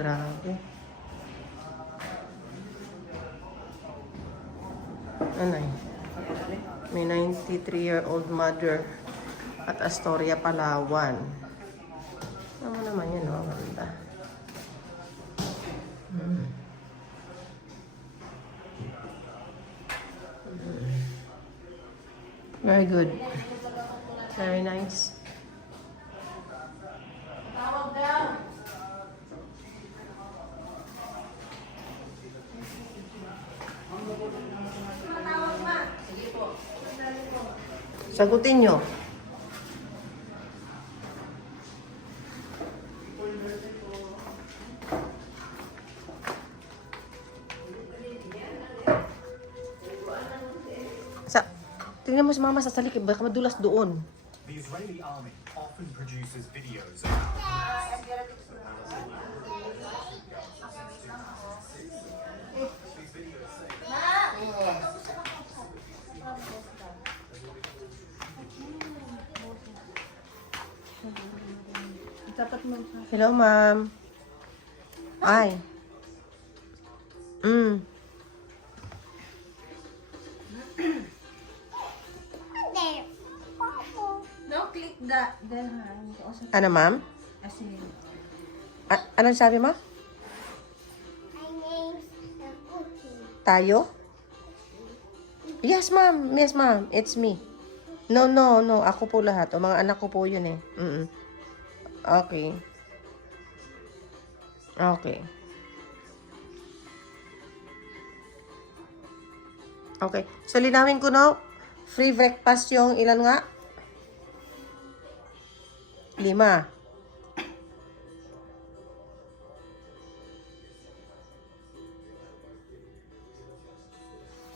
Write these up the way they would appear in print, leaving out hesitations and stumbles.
Grabe. Ano eh? May 93-year-old mother at Astoria, Palawan. Ano naman yun, oh? Maganda. Very good. Very nice. Sagutin nyo. Tingnan mo si mama sa salik, baka madulas doon. The Israeli army often produces videos. Hello, ma'am. Ay. No, click that. Ano, ma'am? Anong sabi mo? Tayo? Yes, ma'am. Yes, ma'am. It's me. No. Ako po lahat. O, mga anak ko po yun eh. Okay. Okay. Okay. So, linawin ko, no? Free breakfast yung ilan nga? 5.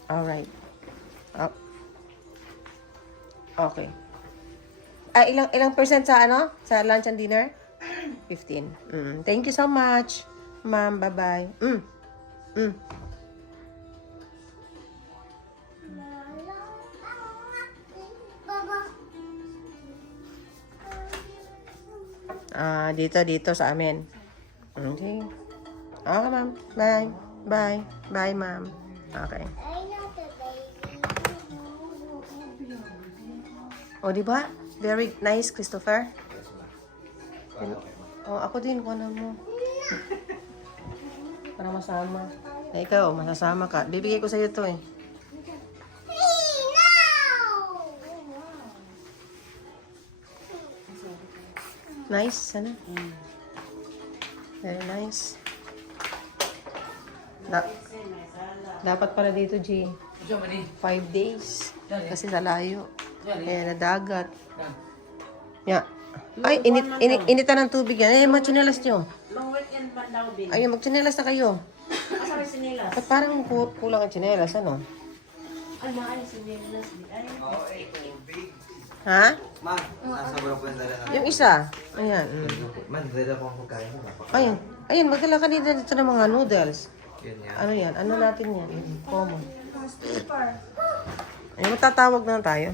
Alright. Okay. Ilang percent sa ano? Sa lunch and dinner? 15. Thank you so much, ma'am. Bye-bye. Dito sa amin. Okay. Okay, ma'am. Bye. Bye. Bye, ma'am. Okay. O, diba? Very nice, Christopher. Oh, ako din. Kuha mo. Para masama. Ikaw, masasama ka. Bibigay ko sa'yo to eh. Nice, sana. Very nice. Dapat pala dito, G. 5 days. Kasi sa layo. Kaya na dagat. Yeah. Ay, initan ng tubig yan. Ay, magtsinelas nyo. Long weekend pa daw din. Ay, magtsinelas na kayo. Asa may sinilas? Ba't parang kulang ang tsinelas, ano? Ay, maay sinilas. Ay, Ha? Ma, nasa bro po yung dala na. Yung isa. Ayan. Man, dala po ang pagkain mo. Ayan. Ayan, magdala ka dito ng mga noodles. Yun yan. Ano yan? Ano natin yan? Common. Ay, matatawag na tayo.